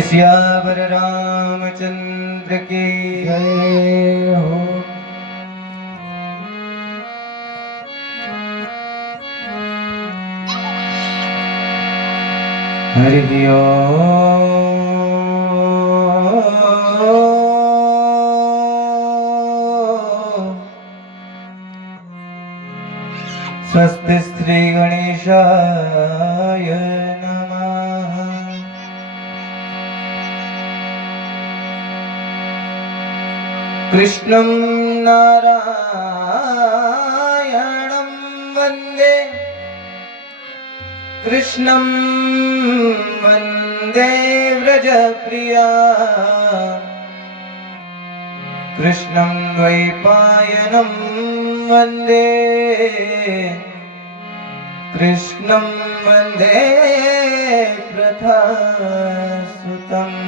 सियावर रामचंद्र की जय हो। हरि ओम। स्वस्ति श्री गणेशाय नमः। कृष्णं नारायणं वन्दे कृष्णं वन्दे व्रजप्रिया कृष्णं द्वैपायनं वन्दे कृष्णं वन्दे प्रथासुतम्।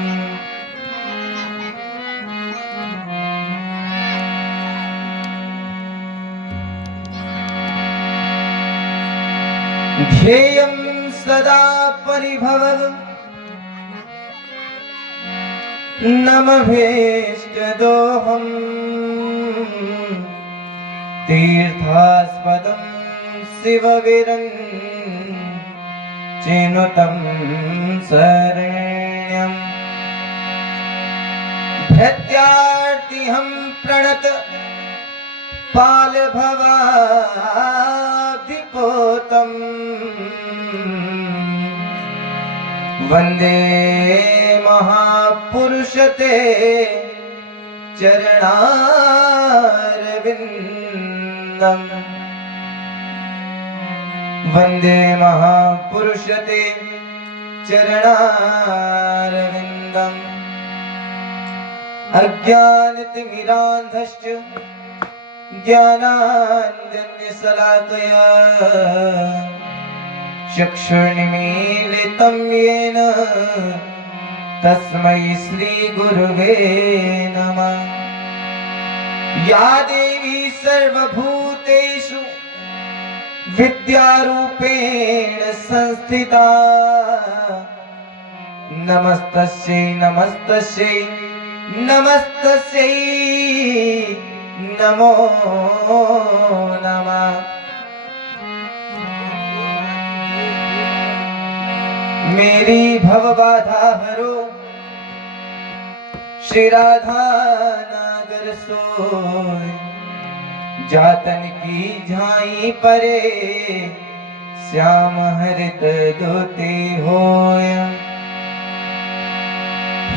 ध्येयं सदा परिभवः नमभीष्टदोहम् तीर्थास्पदं शिवविरञ्चिनुतं शरण्यम्। भृत्यार्तिहं प्रणत पालभवाधिपोतम् वन्दे महापुरुषते चरणारविन्दम्। वन्दे महापुरुषते चरणारविन्दम्। अज्ञानतिमिरान्धश्च ज्ञानाञ्जनशलाकया चक्षुर्निमीलितं येन तस्मै श्रीगुरुवे नमः। या देवी सर्वभूतेषु विद्यारूपेण संस्थिता नमस्तस्यै नमस्तस्यै नमस्तस्यै नमो नमः। मेरी भवबाधा हरो श्री राधा नागर सोय जातन की झाई परे श्याम हरित दोते होय।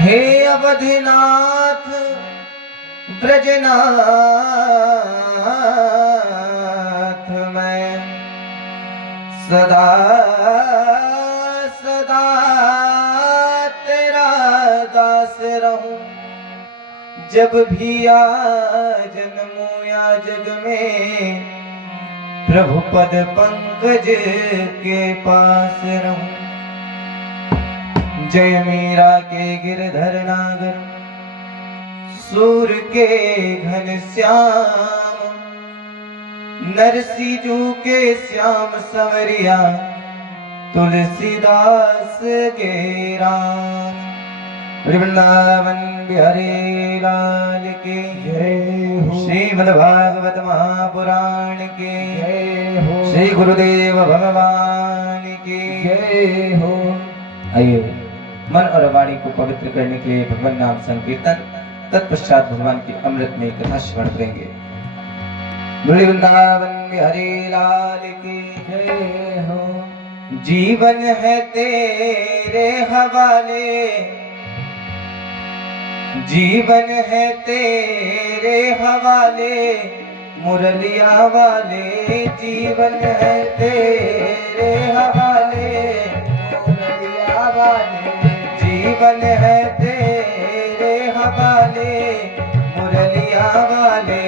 हे अवधनाथ ब्रजनाथ मैं सदा सदा तेरा दास रहूं। जब भी आ जन्मूं या जग में प्रभु पद पंकज के पास रहूं। जय मीरा के गिरधर नागर सूर के घनश्याम नरसिंह के श्याम संवरिया तुलसीदास के राम। वृंदावन बिहारी लाल की जय हो। श्रीमद्भागवत महापुराण की जय हो। श्री गुरुदेव भगवान की जय हो। आइए मन और वाणी को पवित्र करने के लिए भगवान नाम संकीर्तन, तत्पश्चात भगवान की अमृत में कथा श्रवण करेंगे। वृंदावन बिहारी लाल की जय हो। जीवन है तेरे हवाले जीवन है तेरे हवाले मुरलिया वाले। जीवन है तेरे हवाले मुरलिया वाले। जीवन है तेरे हवाले मुरलिया वाले।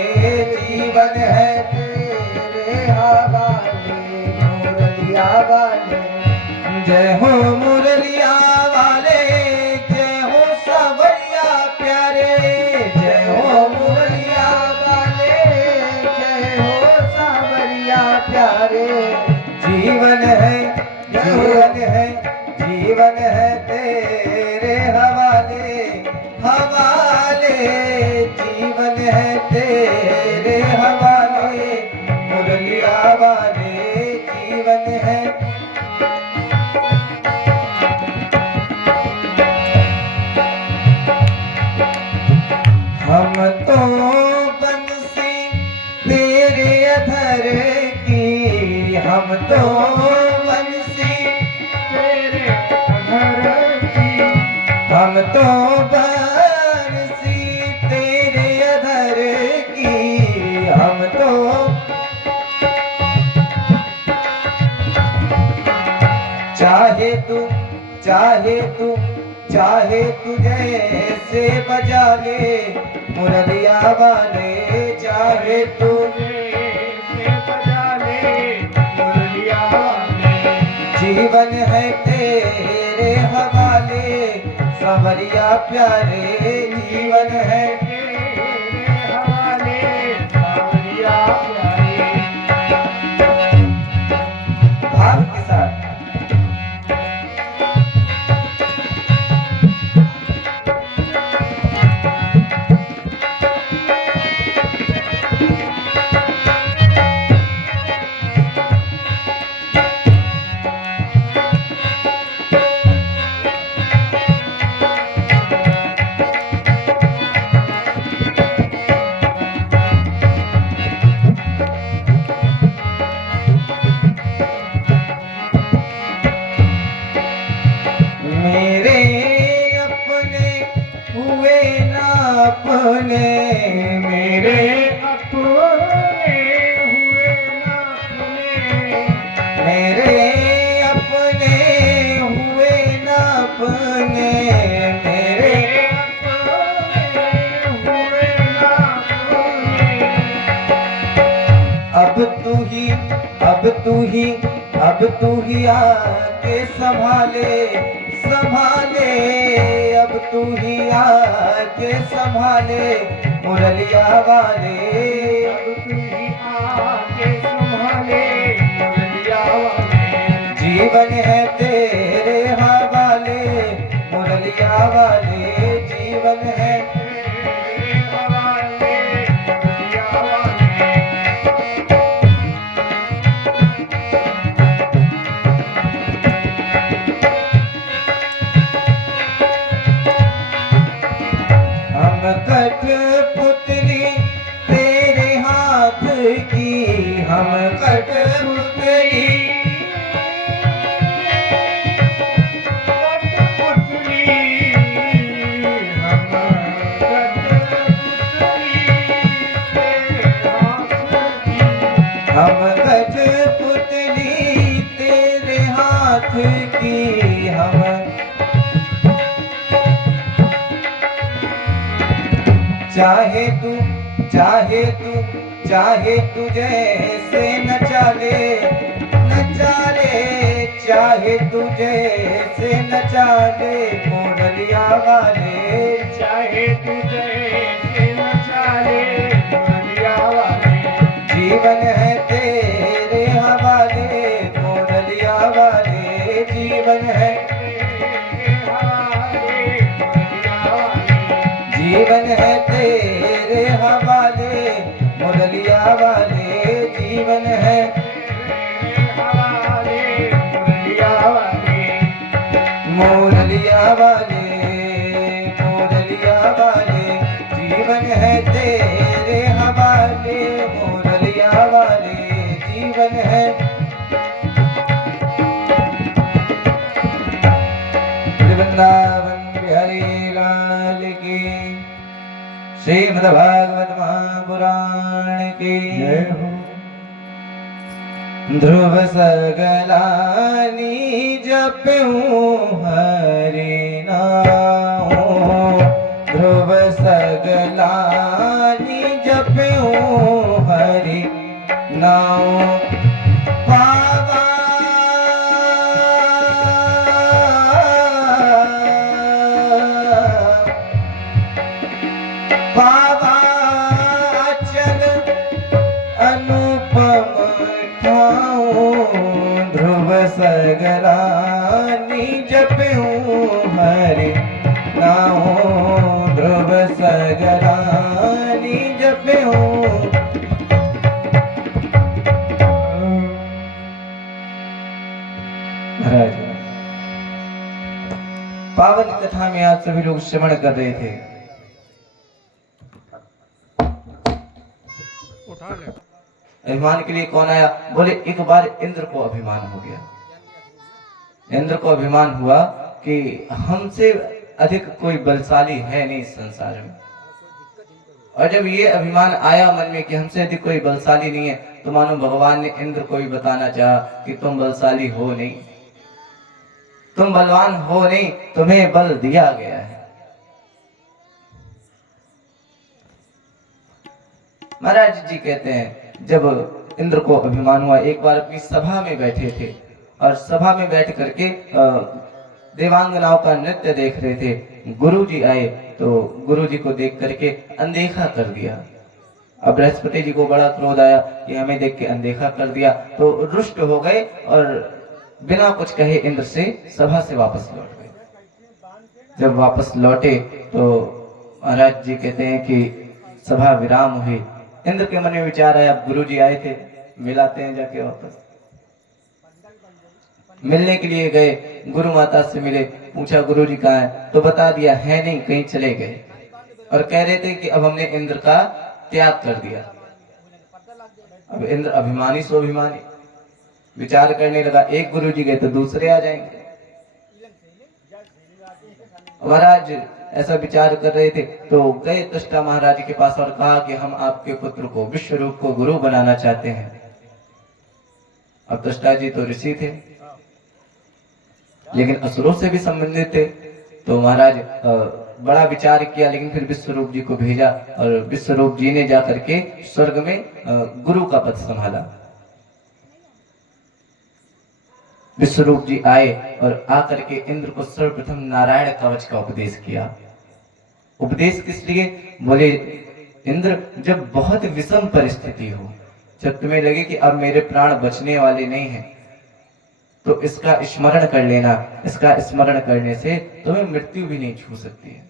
जीवन है तेरे हवाले मुरलिया वाले। जय हो मुरलिया वाले जय हो सावरिया प्यारे। जय हो मुरलिया वाले जय हो सावरिया प्यारे। जीवन है जीवन है जीवन है तेरे हवाले हवाले जीवन है तेरे हवाले मुरलिया वाले जीवन है हम तो बंसी तेरे अधर की हम तो बंसी तेरे अधर की हम तो बंसी तेरे अधर की हम तो चाहे तू जैसे बजा ले मुरलिया वाले चाहे तू जैसे बजा ले मुरलिया वाले जीवन है तेरे हवाले सवरिया प्यारे जीवन है तेरे हवाले सवरिया प्यारे भाव के साथ मेरे अपने हुए ना अपने मेरे अपने हुए ना अपने मेरे अपने हुए ना अपने मेरे अपने हुए ना अपने अब तू ही आके संभाले संभाले अब तू ही आके संभाले मुरलिया वाले अब तू ही आके संभाले मुरलिया वाले जीवन है तेरे हवाले मुरलिया वाले जीवन है तेरे हवाले मुरलिया वाले कठपुतली तेरे हाथ की हम कठपुतली हम कठपुतली तेरे हाथ की हम चाहे तू जैसे नचा ले चाहे तू जैसे नचा ले मुरलिया वाले चाहे तू जैसे नचा ले मुरलिया वाले जीवन है तेरे हवाले मुरलिया वाले जीवन है तेरे हवाले मुरलिया वाले जीवन है तेरे हवाले मुरलिया वाले जीवन है तेरे हवाले मुरलिया वाले मुरलिया वाले मुरलिया वाले जीवन है तेरे हवाले मुरलिया वाले जीवन है वृंदावन बिहारी लाल की श्रीमद्भागवत महापुराण की जय हो। ध्रुव सगलानी जपऊं हरि नाम ध्रुव सगलानी जपऊं हरि नाम पावा पावा चल अनुपम ठाऊं ध्रुव सगरानी जपऊं हरि नाम ध्रुव सगरानी जपऊं। महाराज पावन कथा में आज सभी लोग श्रवण कर रहे थे। अभिमान के लिए कौन आया? बोले एक बार इंद्र को अभिमान हो गया। इंद्र को अभिमान हुआ कि हमसे अधिक कोई बलशाली है नहीं इस संसार में। और जब ये अभिमान आया मन में कि हमसे अधिक कोई बलशाली नहीं है, तो मानो भगवान ने इंद्र को भी बताना चाहा कि तुम बलशाली हो नहीं, तुम बलवान हो नहीं, तुम्हें बल दिया गया है। महाराज जी कहते हैं जब इंद्र को अभिमान हुआ, एक बार अपनी सभा में बैठे थे और सभा में बैठ करके देवांगनाओं का नृत्य देख रहे थे। गुरु जी आए तो गुरु जी को देख करके अनदेखा कर दिया। अब बृहस्पति जी को बड़ा क्रोध आया कि हमें देख के अनदेखा कर दिया, तो रुष्ट हो गए और बिना कुछ कहे इंद्र से सभा से वापस लौट गए। जब वापस लौटे तो महाराज जी कहते हैं कि सभा विराम हुई। इंद्र के मन में विचार आया, अब गुरु जी आए थे, मिलाते हैं जाके वापस। मिलने के लिए गए, गुरु माता से मिले, पूछा गुरु जी कहाँ है, तो बता दिया है नहीं, कहीं चले गए। और कह रहे थे कि अब हमने इंद्र का त्याग कर दिया। अब इंद्र अभिमानी स्वाभिमानी विचार करने लगा, एक गुरु जी गए तो दूसरे आ जाएंगे। महाराज ऐसा विचार कर रहे थे तो गए तुष्टा महाराज के पास और कहा कि हम आपके पुत्र को विश्वरूप को गुरु बनाना चाहते हैं। अब तुष्टा जी तो ऋषि थे लेकिन असुरों से भी संबंधित थे, तो महाराज बड़ा विचार किया, लेकिन फिर विश्वरूप जी को भेजा और विश्वरूप जी ने जाकर के स्वर्ग में गुरु का पद संभाला। विश्वरूप जी आए और आकर के इंद्र को सर्वप्रथम नारायण कवच का उपदेश किया। उपदेश किस लिए? बोले इंद्र जब बहुत विषम परिस्थिति हो, जब तुम्हें लगे कि अब मेरे प्राण बचने वाले नहीं हैं, तो इसका स्मरण कर लेना। इसका स्मरण करने से तुम्हें मृत्यु भी नहीं छू सकती है।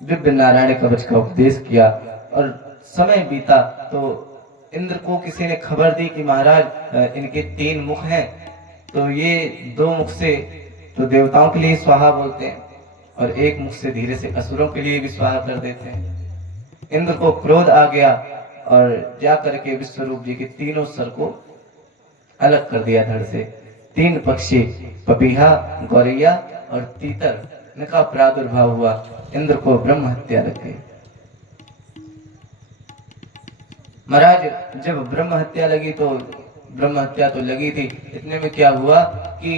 दिव्य नारायण कवच का उपदेश किया और समय बीता तो इंद्र को किसी ने खबर दी कि महाराज इनके 3 मुख हैं, तो ये 2 मुख से तो देवताओं के लिए स्वाहा बोलते हैं और 1 मुख से धीरे से असुरों के लिए भी स्वाहा कर देते हैं। इंद्र को क्रोध आ गया और जा करके विश्वरूप जी के 3 सर को अलग कर दिया धड़ से। 3 पक्षी पपीहा, गौरैया और तीतर इनका प्रादुर्भाव हुआ। इंद्र को ब्रह्म हत्या लग गई। महाराज जब ब्रह्म हत्या लगी तो ब्रह्म हत्या तो लगी थी, इतने में क्या हुआ कि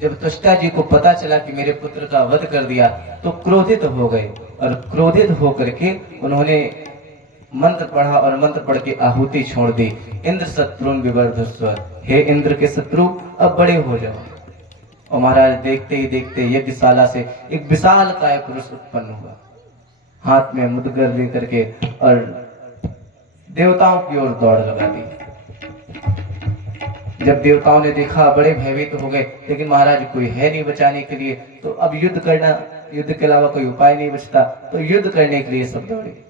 जब तुष्टा जी को पता चला कि मेरे पुत्र का वध कर दिया तो क्रोधित हो गए और क्रोधित होकर के उन्होंने मंत्र पढ़ा और मंत्र पढ़ के आहुति छोड़ दी। इंद्र शत्रुन विवर्धस्व, हे इंद्र के शत्रु अब बड़े हो जाओ। और महाराज देखते ही देखते यज्ञशाला से एक विशाल काय पुरुष उत्पन्न हुआ, हाथ में मुदगर लेकर के, और देवताओं की ओर दौड़ लगा दी। जब देवताओं ने देखा बड़े भयभीत हो गए, लेकिन महाराज कोई है नहीं बचाने के लिए, तो अब युद्ध करना, युद्ध के अलावा कोई उपाय नहीं बचता, तो युद्ध करने के लिए सब दौड़े।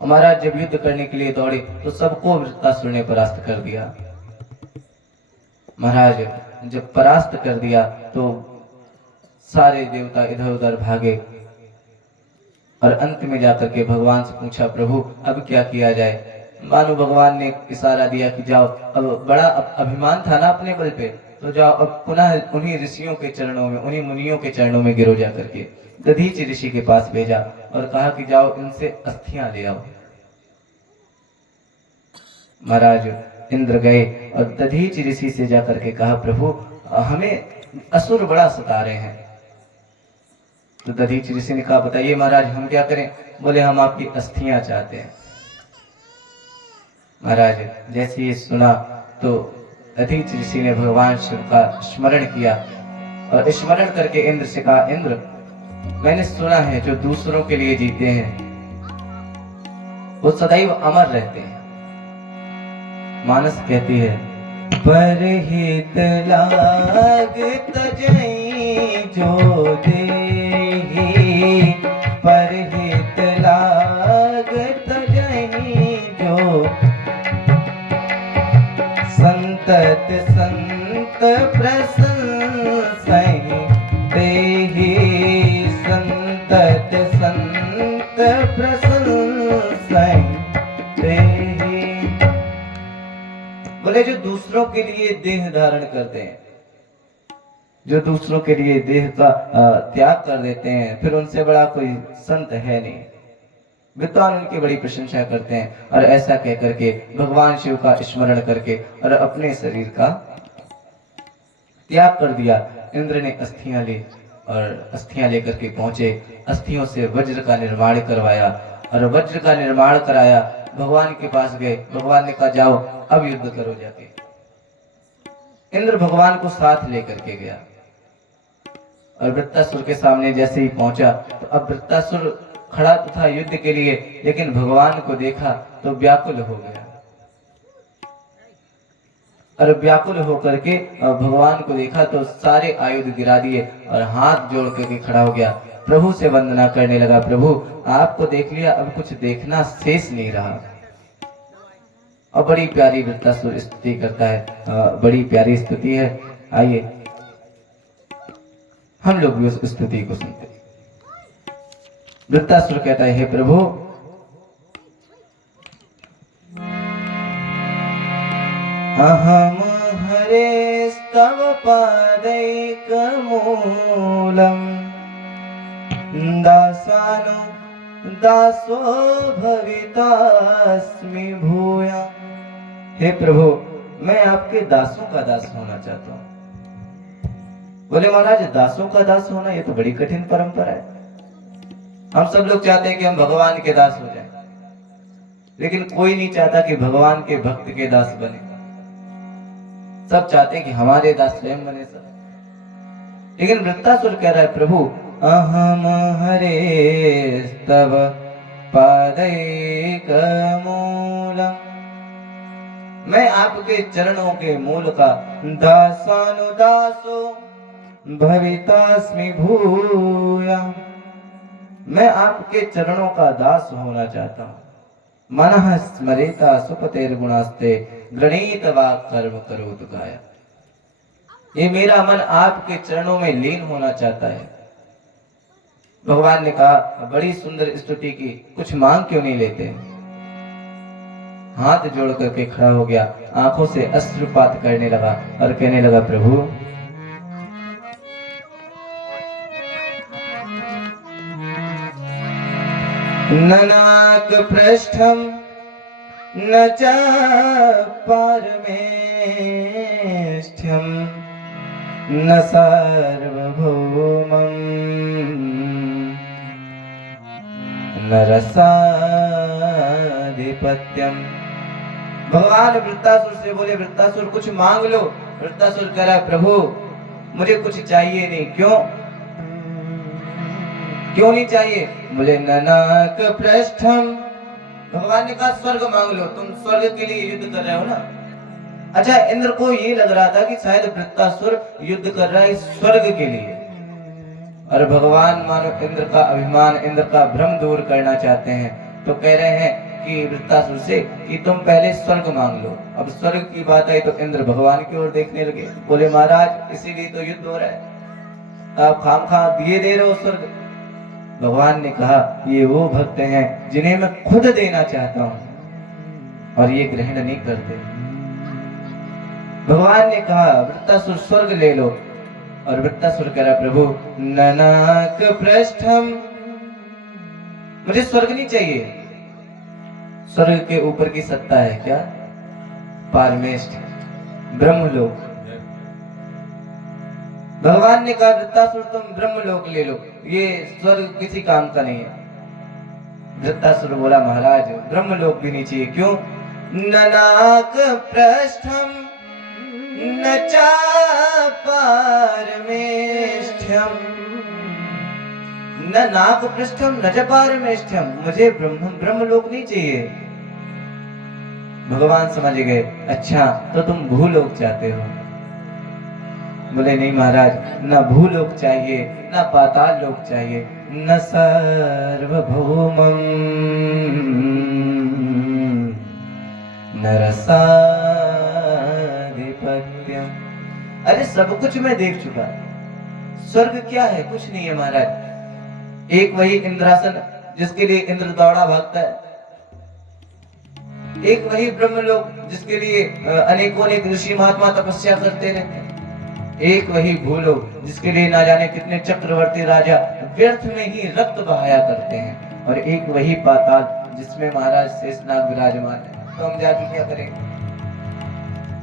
महाराज जब युद्ध करने के लिए दौड़े तो सबको वृत्रासुर ने परास्त कर दिया। महाराज जब परास्त कर दिया तो सारे देवता इधर उधर भागे और अंत में जाकर के भगवान से पूछा, प्रभु अब क्या किया जाए? मानो भगवान ने इशारा दिया कि जाओ, अब बड़ा अभिमान था ना अपने बल पे, तो जाओ अब पुनः उन्हीं ऋषियों के चरणों में, उन्हीं मुनियों के चरणों में गिरो जा करके। दधीच ऋषि के पास भेजा और कहा कि जाओ इनसे अस्थियां ले आओ। महाराज इंद्र गए और दधीच ऋषि से जाकर के कहा, प्रभु हमें असुर बड़ा सता रहे हैं। तो दधीच ऋषि ने कहा, बताइए महाराज हम क्या करें? बोले हम आपकी अस्थियां चाहते हैं। महाराज जैसे ये सुना तो दधीच ऋषि ने भगवान शिव का स्मरण किया और स्मरण करके इंद्र से कहा, इंद्र मैंने सुना है जो दूसरों के लिए जीते हैं वो सदैव अमर रहते हैं, मानस कहती है, परहित लागत जई जो देहि, परहित लागत जई जो, संतत संत प्रशंसई देहि, संतत संत प्रशंसई देहि। बोले जो दूसरों के लिए देह धारण करते हैं, जो दूसरों के लिए देह का त्याग कर देते हैं, फिर उनसे बड़ा कोई संत है नहीं। विद्वान उनकी बड़ी प्रशंसा करते हैं और ऐसा कह करके भगवान शिव का स्मरण करके और अपने शरीर का त्याग कर दिया। इंद्र ने अस्थियां ली और अस्थियां लेकर के पहुंचे, अस्थियों से वज्र का निर्माण करवाया और वज्र का निर्माण कराया। भगवान के पास गए, भगवान ने कहा जाओ अब युद्ध करो जाके। इंद्र भगवान को साथ लेकर के गया और वृत्तासुर के सामने जैसे ही पहुंचा तो अब वृत्तासुर खड़ा तो था युद्ध के लिए, लेकिन भगवान को देखा तो व्याकुल हो गया और व्याकुल होकर के भगवान को देखा तो सारे आयुध गिरा दिए और हाथ जोड़ करके खड़ा हो गया। प्रभु से वंदना करने लगा, प्रभु आपको देख लिया, अब कुछ देखना शेष नहीं रहा। और बड़ी प्यारी वृत्तासुर स्तुति करता है, बड़ी प्यारी स्तुति है। आइए हम लोग भी उस स्तुति को सुनते। वृत्तासुर कहता है, हे प्रभु अहम हरे स्तव पादैक मूलम दासानु दासो भवितास्मि भूया। हे प्रभु मैं आपके दासों का दास होना चाहता हूं। बोले महाराज दासों का दास होना ये तो बड़ी कठिन परंपरा है। हम सब लोग चाहते हैं कि हम भगवान के दास हो जाएं, लेकिन कोई नहीं चाहता कि भगवान के भक्त के दास बने। सब चाहते हैं कि हमारे दास स्वयं बने सब। लेकिन वृत्तासुर कह रहा है, प्रभु अहम हरे स्तव पादैक मूलम, मैं आपके चरणों के मूल का दासानुदासो भवितास्मि भूया, मैं आपके चरणों का दास होना चाहता हूं। मनः स्मरेता सुपतेर गुणास्ते गृणीत वा कर्म करोतु काया। ये मेरा मन आपके चरणों में लीन होना चाहता है। भगवान ने कहा, बड़ी सुंदर स्तुति की, कुछ मांग क्यों नहीं लेते? हाथ जोड़ करके खड़ा हो गया, आंखों से अश्रुपात करने लगा और कहने लगा, प्रभु न नाक पृष्ठम न च पारमेष्ठ्यम न सार्वभौमम् न रसाधिपत्यम। भगवान वृत्तासुर से बोले, वृत्तासुर कुछ मांग लो। वृत्तासुर कह रहा है, प्रभु मुझे कुछ चाहिए नहीं। क्यों क्यों नहीं चाहिए? बोले ननाक पृष्ठम। भगवान ने कहा स्वर्ग मांग लो, तुम स्वर्ग के लिए युद्ध कर रहे हो ना। अच्छा, इंद्र को ये लग रहा था कि शायद वृत्तासुर युद्ध कर रहा है स्वर्ग के लिए, और भगवान मानो इंद्र का अभिमान, इंद्र का भ्रम दूर करना चाहते हैं। तो कह रहे हैं कि वृत्तासुर से कि तुम पहले स्वर्ग मांग लो। अब स्वर्ग की बात आई तो इंद्र भगवान की ओर देखने लगे। बोले महाराज इसीलिए तो युद्ध हो रहा है, आप खामखा दिए दे रहे हो स्वर्ग। भगवान ने कहा, ये वो भक्त हैं जिन्हें मैं खुद देना चाहता हूं और ये ग्रहण नहीं करते। भगवान ने कहा, वृत्तासुर स्वर्ग ले लो। और वृत्तासुर कह रहा, प्रभु ननाक पृष्ठम, मुझे स्वर्ग नहीं चाहिए। स्वर्ग के ऊपर की सत्ता है क्या? पारमेष्ठ, ब्रह्मलोक। भगवान ने कहा, वृत्तासुर तुम ब्रह्मलोक ले लो, ये स्वर्ग किसी काम का नहीं है। वृत्तासुर बोला, महाराज ब्रह्मलोक भी नहीं चाहिए। क्यों? ननाक पृष्ठम न च पारमेष्ठ्यम, न नाक पृष्ठम न च पारमेष्ठ्यम, मुझे ब्रह्मलोक नहीं चाहिए। भगवान समझ गए, अच्छा तो तुम भूलोक चाहते हो। बोले नहीं महाराज, ना भूलोक चाहिए, ना पाताल लोक चाहिए, न सार्वभौमम नरसाधिपत्यम। अरे सब कुछ मैं देख चुका। स्वर्ग क्या है? कुछ नहीं है महाराज। एक वही इंद्रासन जिसके लिए इंद्र दौड़ा भागता है, एक वही ब्रह्मलोक जिसके लिए अनेकों अनेक ऋषि महात्मा तपस्या करते रहते हैं, एक वही भूलोक जिसके लिए ना जाने कितने चक्रवर्ती राजा व्यर्थ में ही रक्त बहाया करते हैं, और एक वही पाताल जिसमें महाराज शेषनाग विराजमान है। तो हम जाके क्या करेंगे?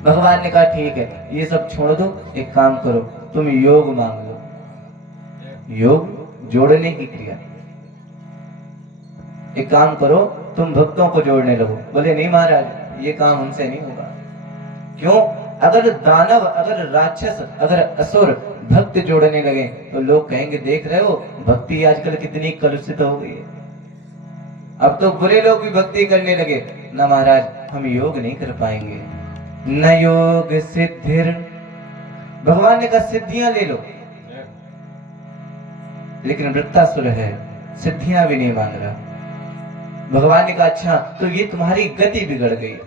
भगवान ने कहा ठीक है, ये सब छोड़ दो, एक काम करो, तुम योग मांग लो। योग जोड़ने की क्रिया। एक काम करो, तुम भक्तों को जोड़ने लगो। बोले नहीं महाराज, ये काम हमसे नहीं होगा। क्यों? अगर दानव, अगर राक्षस, अगर असुर भक्त जोड़ने लगे तो लोग कहेंगे देख रहे हो भक्ति आजकल कितनी कलुषित हो गई है। अब तो बुरे लोग भी भक्ति करने लगे। ना महाराज, हम योग नहीं कर पाएंगे। न योग सिद्धिर। भगवान ने कहा सिद्धियां ले लो, लेकिन वृत्तासुर है, सिद्धियां भी नहीं मांग रहा। भगवान ने कहा अच्छा तो ये तुम्हारी गति बिगड़ गई।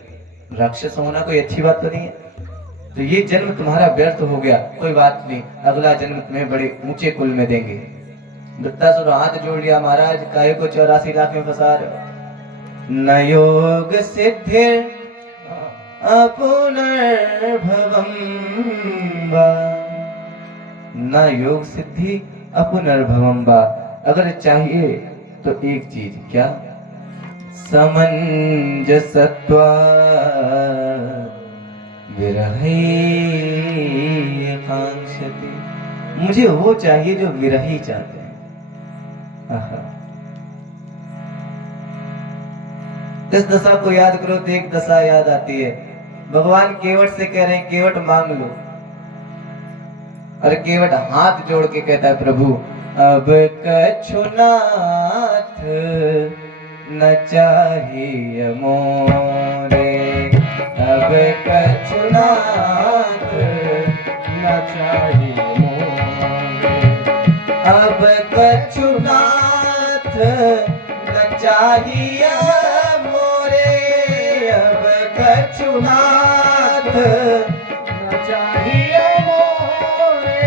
राक्षस होना कोई अच्छी बात तो नहीं है, तो ये जन्म तुम्हारा व्यर्थ हो गया, कोई बात नहीं, अगला जन्म तुम्हें बड़े ऊंचे कुल में देंगे। वृत्तासुर हाथ जोड़ लिया, महाराज काहे को 84 लाख में फंसा रहे हो? न योग सिद्धिर अपुनर्भवम वा। न योग सिद्धि अपुनर्भवम वा। अगर चाहिए तो एक चीज, क्या? समंजसत्वा विरही कांक्षति। मुझे वो चाहिए जो विरही चाहते हैं। इस दशा को याद करो तो एक दशा याद आती है। भगवान केवट से कह रहे हैं केवट मांग लो, और केवट हाथ जोड़ के कहता है प्रभु अब कछुनाथ न चाहिए मोरे। अब कछुनाथ न चाहिए मोरे। अब कछुनाथ न चाहिए मोरे। अब कछुनाथ न चाहिए मोरे।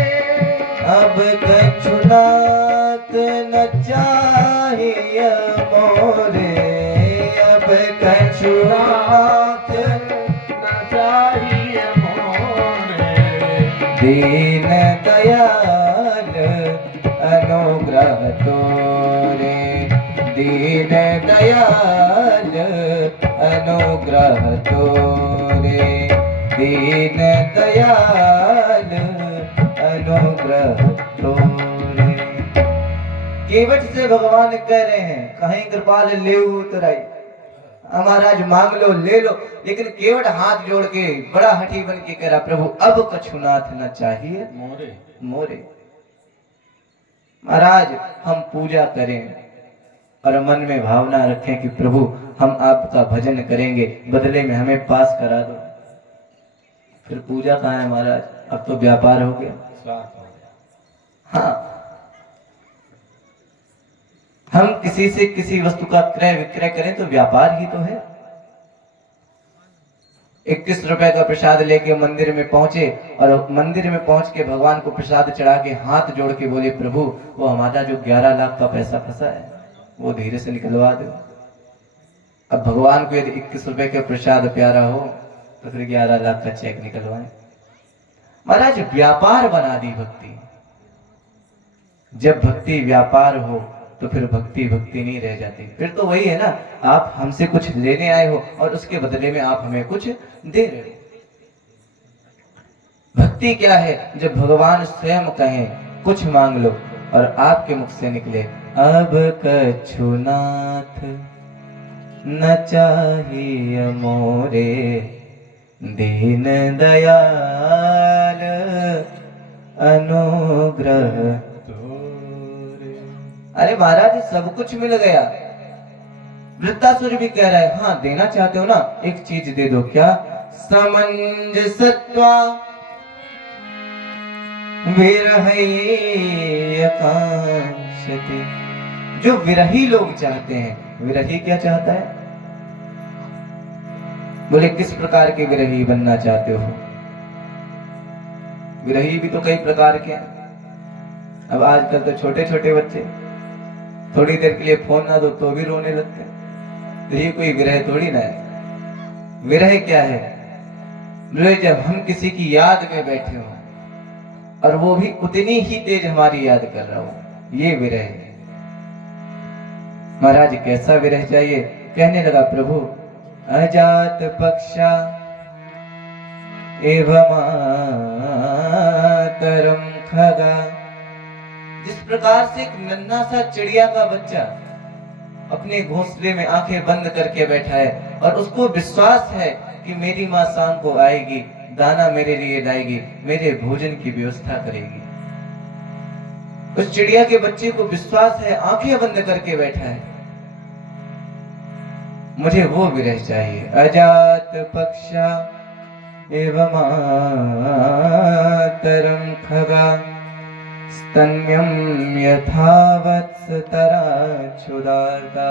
अब कछुनाथ न चाहिए मोरे। अब कछुनाथ न चाहिए मोरे। दीन दयाल अनुग्रह तोरे। दीन दयाल अनुग्रह तोरे। दीन दयाल अनुग्रह तोरे। केवट से भगवान कह रहे हैं कहीं कृपाल ले उतराई, महाराज मांग लो ले लो। लेकिन केवट हाथ जोड़ के बड़ा हठी बन के कह रहा प्रभु अब कछुनाथ न चाहिए मोरे। मोरे। महाराज हम पूजा करें और मन में भावना रखें कि प्रभु हम आपका भजन करेंगे, बदले में हमें पास करा दो। फिर पूजा कहाँ है महाराज? अब तो व्यापार हो गया। हाँ, हम किसी से किसी वस्तु का क्रय विक्रय करें तो व्यापार ही तो है। 21 रुपए का प्रसाद लेके मंदिर में पहुंचे, और मंदिर में पहुंच के भगवान को प्रसाद चढ़ा के हाथ जोड़ के बोले प्रभु वो हमारा जो 11 लाख का पैसा फंसा है वो धीरे से निकलवा दो। अब भगवान को यदि 21 रुपए का प्रसाद प्यारा हो तो फिर 11 लाख का चेक निकलवाए। महाराज व्यापार बना दी भक्ति। जब भक्ति व्यापार हो तो फिर भक्ति भक्ति नहीं रह जाती। फिर तो वही है ना, आप हमसे कुछ लेने आए हो और उसके बदले में आप हमें कुछ दे रहे हो। भक्ति क्या है? जब भगवान स्वयं कहें कुछ मांग लो और आपके मुख से निकले अब कछुनाथ न चाहिए मोरे। दीन दयाल अनुग्रह। अरे महाराज सब कुछ मिल गया, वृत्तासुर भी कह रहा है, हाँ देना चाहते हो ना, एक चीज दे दो। क्या? समंजसत्वा विरहई आकांक्षते। जो विरही लोग चाहते हैं, विरही क्या चाहता है? बोले किस प्रकार के विरही बनना चाहते हो? विरही भी तो कई प्रकार के हैं। अब आजकल तो छोटे छोटे बच्चे थोड़ी देर के लिए फोन ना दो तो भी रोने लगते हैं। तो ये कोई विरह थोड़ी ना है। विरह क्या है? बोले जब हम किसी की याद में बैठे हो और वो भी उतनी ही तेज हमारी याद कर रहा हो, ये विरह है। महाराज कैसा विरह चाहिए? कहने लगा, प्रभु अजात पक्षा एवं मातरम खगा। जिस प्रकार से एक नन्हा सा चिड़िया का बच्चा अपने घोंसले में आंखें बंद करके बैठा है और उसको विश्वास है कि मेरी माँ शाम को आएगी, दाना मेरे लिए लाएगी, मेरे भोजन की व्यवस्था करेगी। उस चिड़िया के बच्चे को विश्वास है, आंखें बंद करके बैठा है। मुझे वो विरह चाहिए। अजात पक्षा एवं मातरम खगा स्तन्यम यथावत्सतरा क्षुदार्ता।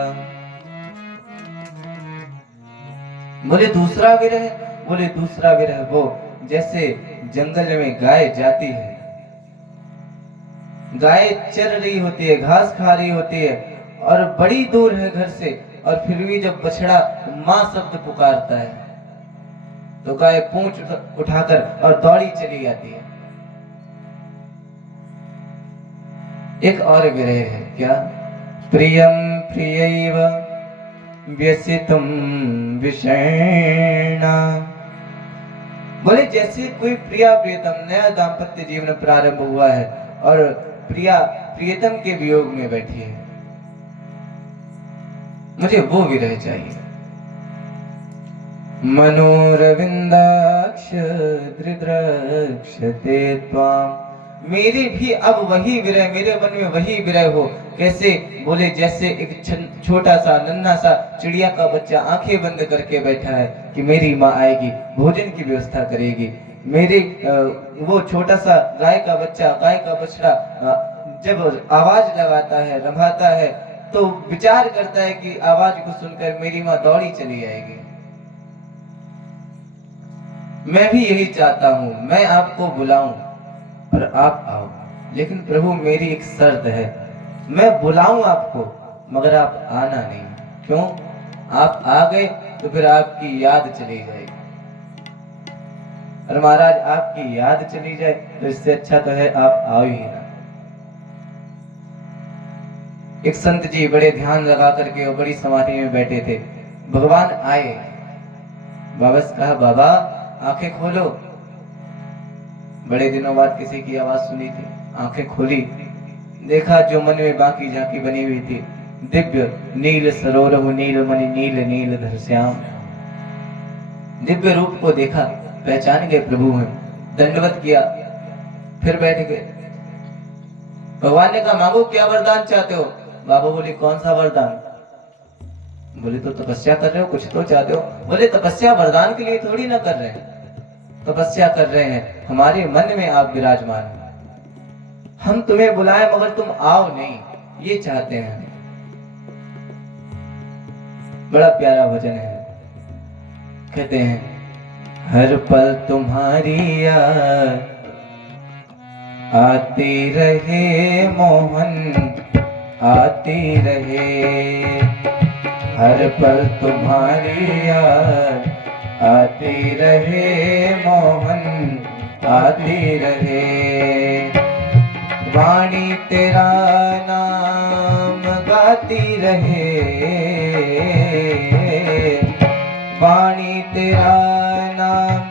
बोले दूसरा विरह? बोले दूसरा विरह वो जैसे जंगल में गाय जाती है, गाय चर रही होती है, घास खा रही होती है और बड़ी दूर है घर से, और फिर भी जब बछड़ा मां शब्द पुकारता है तो गाय पूंछ उठाकर और दौड़ी चली जाती है। एक और विरह है। क्या? प्रियम प्रियैव व्यसितुम विषैणा। बोले जैसे कोई प्रिया प्रियतम, नया दाम्पत्य जीवन प्रारंभ हुआ है और प्रिया प्रियतम के वियोग में बैठी है, मुझे वो विरह चाहिए। मनोरविंदाक्ष दृद्रक्षते त्वाम। मेरे भी अब वही विरह, मेरे मन में वही विरह हो। कैसे? बोले जैसे एक छोटा सा नन्हा सा चिड़िया का बच्चा आंखें बंद करके बैठा है कि मेरी माँ आएगी, भोजन की व्यवस्था करेगी। मेरे वो छोटा सा गाय का बच्चा, गाय का बछड़ा जब आवाज लगाता है, रंभाता है, तो विचार करता है कि आवाज को सुनकर मेरी माँ दौड़ी चली आएगी। मैं भी यही चाहता हूं, मैं आपको बुलाऊं और आप आओ, लेकिन प्रभु मेरी एक शर्त है, मैं बुलाऊं आपको मगर आप आना नहीं। क्यों? आप आ गए तो फिर आपकी याद चली जाएगी, और महाराज आपकी याद चली जाए तो इससे अच्छा तो है आप आओ ही ना। एक संत जी बड़े ध्यान लगा करके और बड़ी समाधि में बैठे थे। भगवान आए, बाबा से कहा, बाबा आंखें खोलो। बड़े दिनों बाद किसी की आवाज सुनी थी, आंखें खोली, देखा जो मन में बाकी झांकी बनी हुई थी, दिव्य नील सरोरहु नीलमणि नील नीलधर श्याम। दिव्य रूप को देखा, पहचान गए प्रभु हैं, दंडवत किया, फिर बैठ गए। भगवान ने कहा, मांगो क्या वरदान चाहते हो? बाबा बोले, कौन सा वरदान? बोले तो तपस्या कर रहे हो, कुछ तो चाहते हो? बोले तपस्या वरदान के लिए थोड़ी ना कर रहे हैं, तपस्या कर रहे हैं हमारे मन में आप विराजमान हो। हम तुम्हें बुलाए मगर तुम आओ नहीं, ये चाहते हैं। बड़ा प्यारा भजन है। कहते हैं, हर पल तुम्हारी याद आती रहे मोहन, आती रहे। हर पल तुम्हारी याद आती रहे मोहन, आती रहे। वाणी तेरा नाम गाती रहे, वाणी तेरा नाम